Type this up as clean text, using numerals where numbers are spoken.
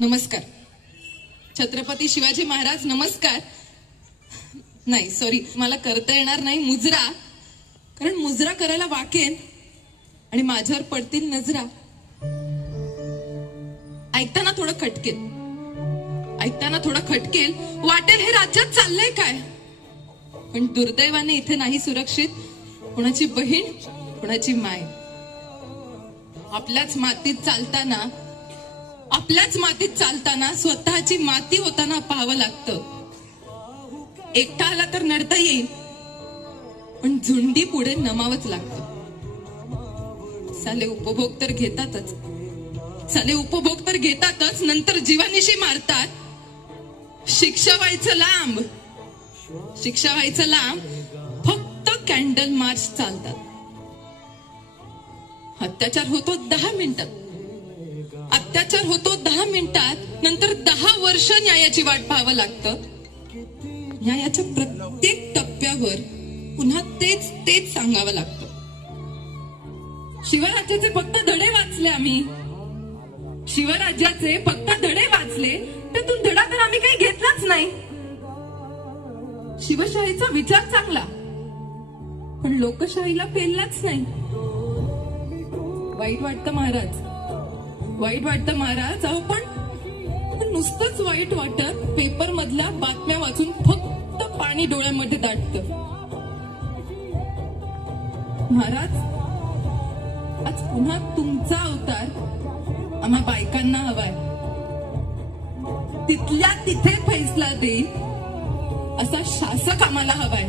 नमस्कार. छत्रपती शिवाजी महाराज नमस्कार. नाही सॉरी, मला करता येणार नाही मुजरा, कारण मुजरा करायला वाकेन आणि माझ्यावर पडतील नजरा. ऐकताना थोडं खटकेल, वाटेल हे राज्यात चाललंय काय. पण दुर्दैवाने इथे नाही सुरक्षित कोणाची बहीण, कोणाची माय. आपल्याच मातीत चालताना स्वतःची माती होताना पाहावं लागतं. एकटा आला तर नडता येईल, पण झुंडी पुढे नमावंच लागतं. साले उपभोग तर घेतातच, नंतर जीवानिशी मारतात. शिक्षा व्हायचं लांब, फक्त कॅन्डल मार्च चालतात. अत्याचार होतो 10 मिनिटात, नंतर 10 वर्ष न्यायाची वाट पाहावं लागतं. न्यायाच्या प्रत्येक टप्प्यावर पुन्हा तेच सांगावं लागतं. शिवराज्याचे फक्त धडे वाचले, त्यातून धडा तर आम्ही काही घेतलाच नाही. शिवशाहीचा विचार चांगला, पण लोकशाहीला पेललाच नाही. वाईट वाटतं महाराज. अहो पण नुसतंच वाईट वाटत पेपर मधल्या बातम्या वाचून फक्त पाणी डोळ्यामध्ये दाटतं. महाराज, आज पुन्हा तुमचा अवतार आम्हा बायकांना हवाय. तिथल्या तिथे फैसला देईल असा शासक आम्हाला हवाय.